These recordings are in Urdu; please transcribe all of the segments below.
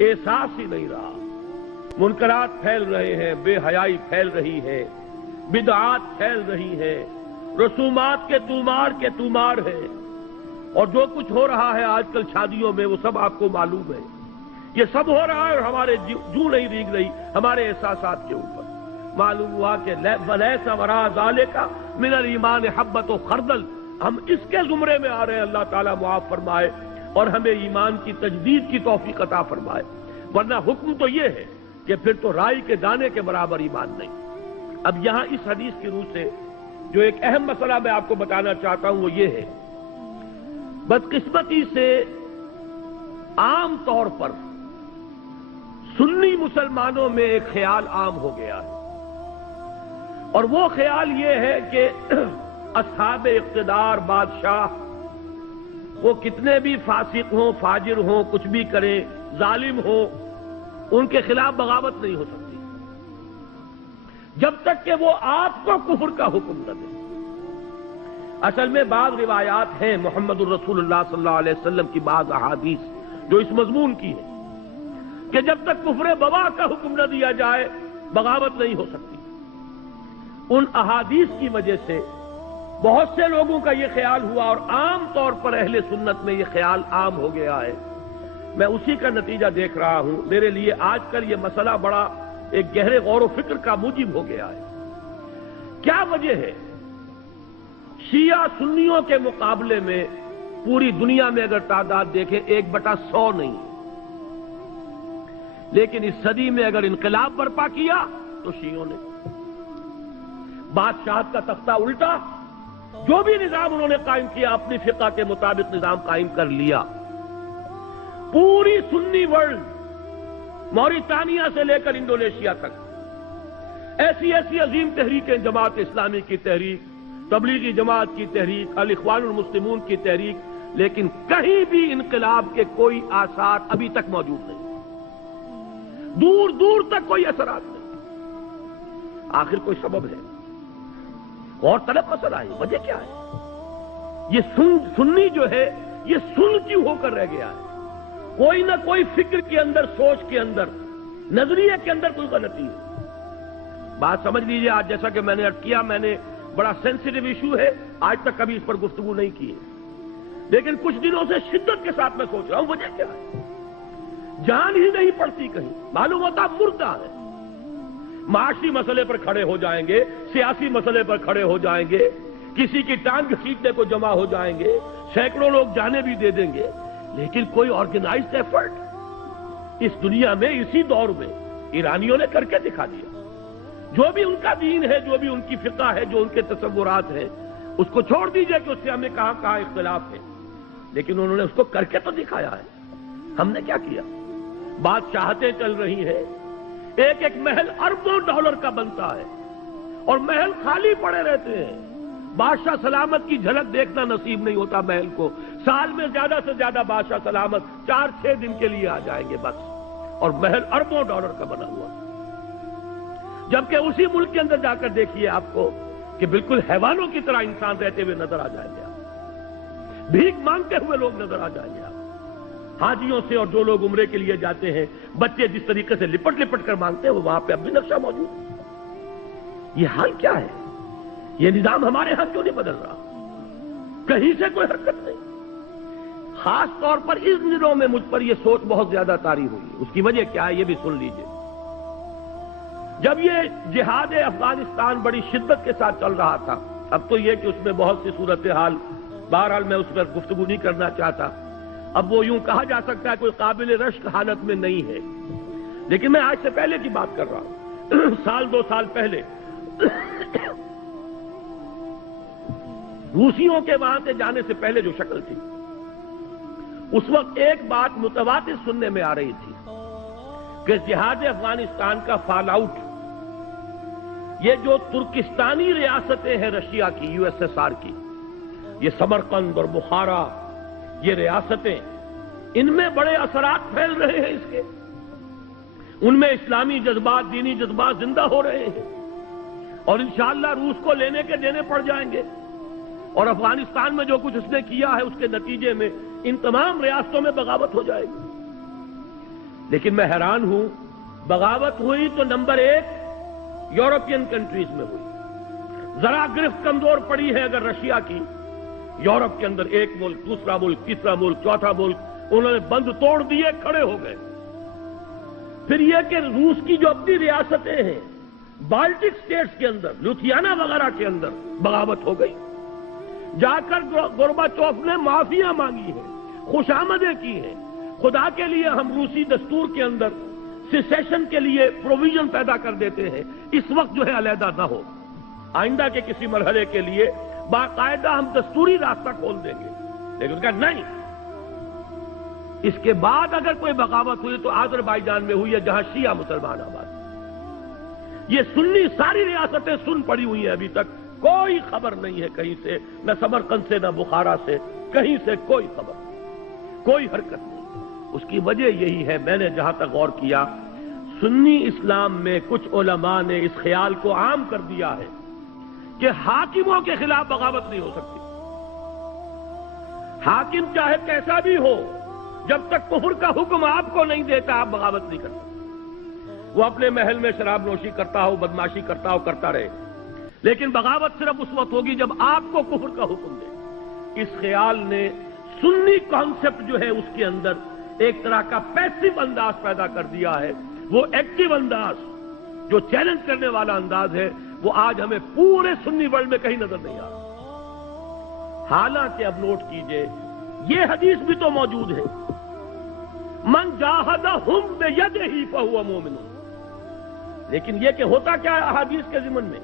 احساس ہی نہیں رہا. منکرات پھیل رہے ہیں، بے حیائی پھیل رہی ہے، بدعات پھیل رہی ہے، رسومات کے تومار ہے. اور جو کچھ ہو رہا ہے آج کل شادیوں میں وہ سب آپ کو معلوم ہے. یہ سب ہو رہا ہے اور ہمارے جو نہیں ریگ رہی ہمارے احساسات کے اوپر. معلوم ہوا کہ وَلَيْسَ وَرَاءَ ذَلِكَ مِنَ الْإِيمَانِ حَبَّةُ خَرْدَلٍ. ہم اس کے زمرے میں آ رہے ہیں. اللہ تعالیٰ معاف فرمائے اور ہمیں ایمان کی تجدید کی توفیق عطا فرمائے. ورنہ حکم تو یہ ہے کہ پھر تو رائی کے دانے کے برابر ایمان نہیں. اب یہاں اس حدیث کی روح سے جو ایک اہم مسئلہ میں آپ کو بتانا چاہتا ہوں وہ یہ ہے، بدقسمتی سے عام طور پر سنی مسلمانوں میں ایک خیال عام ہو گیا ہے، اور وہ خیال یہ ہے کہ اصحاب اقتدار بادشاہ وہ کتنے بھی فاسق ہوں، فاجر ہوں، کچھ بھی کریں، ظالم ہوں، ان کے خلاف بغاوت نہیں ہو سکتی جب تک کہ وہ آپ کو کفر کا حکم نہ دے. اصل میں بعض روایات ہیں محمد الرسول اللہ صلی اللہ علیہ وسلم کی، بعض احادیث جو اس مضمون کی ہے کہ جب تک کفر بوا کا حکم نہ دیا جائے بغاوت نہیں ہو سکتی. ان احادیث کی وجہ سے بہت سے لوگوں کا یہ خیال ہوا اور عام طور پر اہل سنت میں یہ خیال عام ہو گیا ہے. میں اسی کا نتیجہ دیکھ رہا ہوں. میرے لیے آج کل یہ مسئلہ بڑا ایک گہرے غور و فکر کا موجب ہو گیا ہے. کیا وجہ ہے؟ شیعہ سنیوں کے مقابلے میں پوری دنیا میں اگر تعداد دیکھیں 1/100 نہیں، لیکن اس صدی میں اگر انقلاب برپا کیا تو شیعوں نے بادشاہت کا تختہ الٹا، جو بھی نظام انہوں نے قائم کیا اپنی فقہ کے مطابق نظام قائم کر لیا. پوری سنی ورلڈ، موریتانیہ سے لے کر انڈونیشیا تک ایسی ایسی عظیم تحریکیں، جماعت اسلامی کی تحریک، تبلیغی جماعت کی تحریک، الاخوان المسلمون کی تحریک، لیکن کہیں بھی انقلاب کے کوئی آثار ابھی تک موجود نہیں، دور دور تک کوئی اثرات نہیں. آخر کوئی سبب ہے؟ اور طلب مسئلہ ہے. وجہ کیا ہے؟ یہ سنی جو ہے یہ سن کیوں ہو کر رہ گیا ہے؟ کوئی نہ کوئی فکر کے اندر، سوچ کے اندر، نظریے کے اندر کوئی غلطی ہے. بات سمجھ لیجیے. آج جیسا کہ میں نے عرض کیا، میں نے بڑا سینسیٹیو ایشو ہے، آج تک کبھی اس پر گفتگو نہیں کی ہے، لیکن کچھ دنوں سے شدت کے ساتھ میں سوچ رہا ہوں وجہ کیا ہے. جان ہی نہیں پڑتی کہیں، معلوم ہوتا مردہ ہے. معاشی مسئلے پر کھڑے ہو جائیں گے، سیاسی مسئلے پر کھڑے ہو جائیں گے، کسی کی ٹانگ گھسیٹنے کو جمع ہو جائیں گے، سینکڑوں لوگ جانے بھی دے دیں گے، لیکن کوئی آرگنائزڈ ایفرٹ اس دنیا میں اسی دور میں ایرانیوں نے کر کے دکھا دیا. جو بھی ان کا دین ہے، جو بھی ان کی فقہ ہے، جو ان کے تصورات ہیں، اس کو چھوڑ دیجئے کہ اس سے ہمیں کہاں اختلاف ہے، لیکن انہوں نے اس کو کر کے تو دکھایا ہے. ہم نے کیا کیا؟ بادشاہتیں چل رہی ہیں، ایک ایک محل اربوں ڈالر کا بنتا ہے اور محل خالی پڑے رہتے ہیں. بادشاہ سلامت کی جھلک دیکھنا نصیب نہیں ہوتا محل کو. سال میں زیادہ سے زیادہ بادشاہ سلامت 4-6 دن کے لیے آ جائیں گے بس، اور محل اربوں ڈالر کا بنا ہوا. جبکہ اسی ملک کے اندر جا کر دیکھیے آپ کو کہ بالکل حیوانوں کی طرح انسان رہتے ہوئے نظر آ جائیں گے آپ، بھیک مانگتے ہوئے لوگ نظر آ جائیں گے آپ. حاجیوں سے اور جو لوگ عمرے کے لیے جاتے ہیں، بچے جس طریقے سے لپٹ لپٹ کر مانگتے ہیں، وہ وہاں پہ اب بھی نقشہ موجود ہے. یہ حال کیا ہے؟ یہ نظام ہمارے ہاں کیوں نہیں بدل رہا؟ کہیں سے کوئی حرکت نہیں. خاص طور پر اس دنوں میں مجھ پر یہ سوچ بہت زیادہ طاری ہوئی. اس کی وجہ کیا ہے یہ بھی سن لیجئے. جب یہ جہاد افغانستان بڑی شدت کے ساتھ چل رہا تھا، اب تو یہ کہ اس میں بہت سی صورتحال، بہرحال میں اس پر گفتگو نہیں کرنا چاہتا. اب وہ یوں کہا جا سکتا ہے کوئی قابل رشک حالت میں نہیں ہے، لیکن میں آج سے پہلے کی بات کر رہا ہوں. 1-2 سال پہلے روسیوں کے وہاں سے جانے سے پہلے جو شکل تھی، اس وقت ایک بات متواتر سننے میں آ رہی تھی کہ جہاد افغانستان کا فال آؤٹ، یہ جو ترکستانی ریاستیں ہیں رشیا کی، USSR کی، یہ سمرقند اور بخارا، یہ ریاستیں، ان میں بڑے اثرات پھیل رہے ہیں اس کے. ان میں اسلامی جذبات، دینی جذبات زندہ ہو رہے ہیں، اور انشاءاللہ روس کو لینے کے دینے پڑ جائیں گے. اور افغانستان میں جو کچھ اس نے کیا ہے اس کے نتیجے میں ان تمام ریاستوں میں بغاوت ہو جائے گی. لیکن میں حیران ہوں، بغاوت ہوئی تو نمبر 1 یورپین کنٹریز میں ہوئی، ذرا گرفت کمزور پڑی ہے اگر رشیا کی، یورپ کے اندر ایک ملک، دوسرا ملک، تیسرا ملک، چوتھا ملک، انہوں نے بند توڑ دیے، کھڑے ہو گئے۔ پھر یہ کہ روس کی جو اپنی ریاستیں ہیں، بالٹک سٹیٹس کے اندر، لوتھیانا وغیرہ کے اندر بغاوت ہو گئی، جا کر گورباچوف نے معافیاں مانگی ہیں، خوشامدیں کی ہیں، خدا کے لیے ہم روسی دستور کے اندر سیسیشن کے لیے پروویژن پیدا کر دیتے ہیں، اس وقت جو ہے علیحدہ نہ ہو، آئندہ کے کسی مرحلے کے لیے باقاعدہ ہم دستوری راستہ کھول دیں گے، لیکن اس کا نہیں۔ اس کے بعد اگر کوئی بغاوت ہوئی تو آذربائیجان میں ہوئی ہے، جہاں شیعہ مسلمان آباد۔ یہ سنی ساری ریاستیں سن پڑی ہوئی ہیں، ابھی تک کوئی خبر نہیں ہے کہیں سے، نہ سمرقند سے، نہ بخارا سے، کہیں سے کوئی خبر نہیں، کوئی حرکت نہیں۔ اس کی وجہ یہی ہے، میں نے جہاں تک غور کیا، سنی اسلام میں کچھ علماء نے اس خیال کو عام کر دیا ہے کہ حاکموں کے خلاف بغاوت نہیں ہو سکتی۔ حاکم چاہے کیسا بھی ہو، جب تک کفر کا حکم آپ کو نہیں دیتا آپ بغاوت نہیں کر سکتے۔ وہ اپنے محل میں شراب نوشی کرتا ہو، بدماشی کرتا ہو، کرتا رہے، لیکن بغاوت صرف اس وقت ہوگی جب آپ کو کفر کا حکم دے۔ اس خیال نے سنی کانسیپٹ جو ہے اس کے اندر ایک طرح کا پیسو انداز پیدا کر دیا ہے۔ وہ ایکٹیو انداز جو چیلنج کرنے والا انداز ہے، وہ آج ہمیں پورے سنی ورلڈ میں کہیں نظر نہیں آ رہا۔ حالانکہ اب نوٹ کیجئے، یہ حدیث بھی تو موجود ہے، من جاہدہم بیدہ فہو مومن۔ لیکن یہ کہ ہوتا کیا ہے احادیث کے ضمن میں،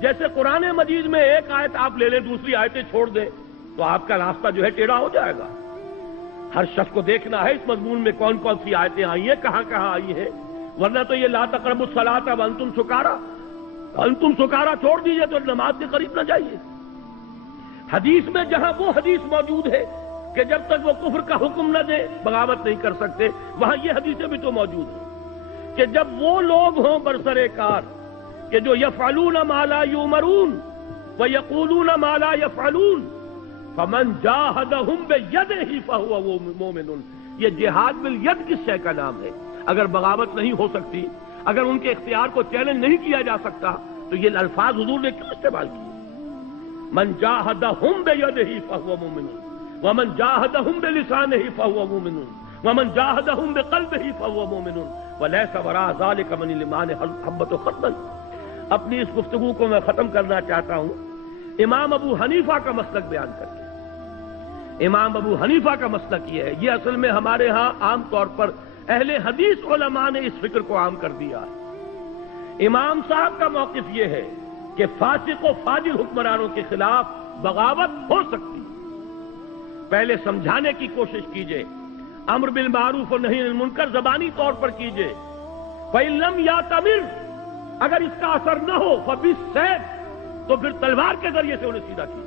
جیسے قرآن مجید میں ایک آیت آپ لے لیں، دوسری آیتیں چھوڑ دیں تو آپ کا راستہ جو ہے ٹیڑھا ہو جائے گا۔ ہر شخص کو دیکھنا ہے اس مضمون میں کون کون سی آیتیں آئی ہیں، کہاں کہاں آئی ہیں، ورنہ تو یہ لا تقربوا الصلاۃ وانتم سکارا، انتم سکارا چھوڑ دیجئے تو نماز کے قریب نہ جائیے۔ حدیث میں جہاں وہ حدیث موجود ہے کہ جب تک وہ کفر کا حکم نہ دے بغاوت نہیں کر سکتے، وہاں یہ حدیثیں بھی تو موجود ہیں کہ جب وہ لوگ ہوں برسر کار کہ جو یفعلون ما لا یؤمرون ویقولون ما لا یفعلون فمن جاہدہم بیدہ فہو مومن۔ یہ جہاد بالید کس شے کا نام ہے؟ اگر بغاوت نہیں ہو سکتی، اگر ان کے اختیار کو چیلنج نہیں کیا جا سکتا، تو یہ الفاظ حضور نے کیوں استعمال کیے؟ من جاہدہم بیدہ فہو مومن ومن جاہدہم بلسانہ فہو مومن ومن جاہدہم بقلبہ فہو مومن ولیس وراء ذلک من الایمان حبۃ خردل۔ اپنی اس گفتگو کو میں ختم کرنا چاہتا ہوں امام ابو حنیفہ کا مسلک بیان کر کے۔ امام ابو حنیفہ کا مسلک یہ ہے، یہ اصل میں ہمارے ہاں عام طور پر اہل حدیث علماء نے اس فکر کو عام کر دیا ہے۔ امام صاحب کا موقف یہ ہے کہ فاسق و فاجر حکمرانوں کے خلاف بغاوت ہو سکتی، پہلے سمجھانے کی کوشش کیجئے، امر بالمعروف و نہی عن المنکر زبانی طور پر کیجئے، فَإِن لَمْ يَأْتَمِرْ، اگر اس کا اثر نہ ہو فَبِالسَّيْفِ، تو پھر تلوار کے ذریعے سے انہیں سیدھا کیجئے۔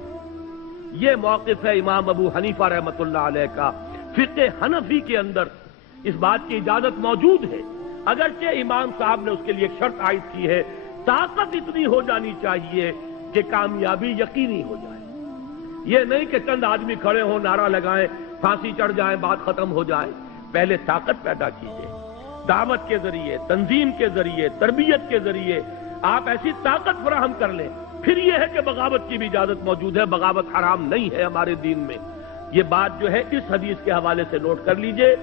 یہ موقف ہے امام ابو حنیفہ رحمۃ اللہ علیہ کا۔ فقہ حنفی کے اندر اس بات کی اجازت موجود ہے، اگرچہ امام صاحب نے اس کے لیے ایک شرط عائد کی ہے، طاقت اتنی ہو جانی چاہیے کہ کامیابی یقینی ہو جائے۔ یہ نہیں کہ چند آدمی کھڑے ہوں، نعرہ لگائیں، پھانسی چڑھ جائیں، بات ختم ہو جائے۔ پہلے طاقت پیدا کیجیے، دعوت کے ذریعے، تنظیم کے ذریعے، تربیت کے ذریعے آپ ایسی طاقت فراہم کر لیں، پھر یہ ہے کہ بغاوت کی بھی اجازت موجود ہے۔ بغاوت حرام نہیں ہے ہمارے دین میں۔ یہ بات جو ہے اس حدیث کے حوالے سے نوٹ کر لیجئے،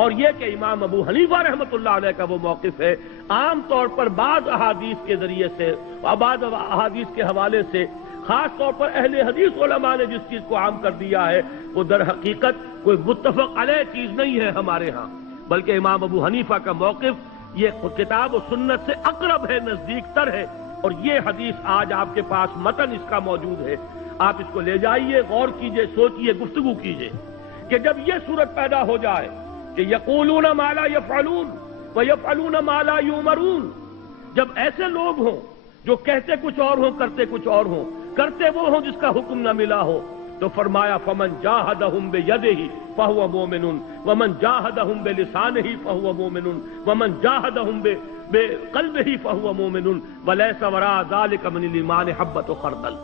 اور یہ کہ امام ابو حنیفہ رحمۃ اللہ علیہ کا وہ موقف ہے، عام طور پر بعض احادیث کے ذریعے سے، بعض احادیث کے حوالے سے، خاص طور پر اہل حدیث علماء نے جس چیز کو عام کر دیا ہے، وہ در حقیقت کوئی متفق علیہ چیز نہیں ہے ہمارے ہاں، بلکہ امام ابو حنیفہ کا موقف یہ کتاب و سنت سے اقرب ہے، نزدیک تر ہے۔ اور یہ حدیث آج آپ کے پاس متن اس کا موجود ہے، آپ اس کو لے جائیے، غور کیجئے، سوچئے، گفتگو کیجئے کہ جب یہ صورت پیدا ہو جائے کہ یقولون ما لا یفعلون ویفعلون ما لا یؤمرون، جب ایسے لوگ ہوں جو کہتے کچھ اور ہوں، کرتے کچھ اور ہوں، کرتے وہ ہوں جس کا حکم نہ ملا ہو، تو فرمایا فمن جاہدہم بیدہ فہو مومن ومن جاہدہم بلسانہ فہو مومن ومن جاہدہم بقلبہ فہو مومن ولیس وراء ذلک من الایمان حبۃ خردل۔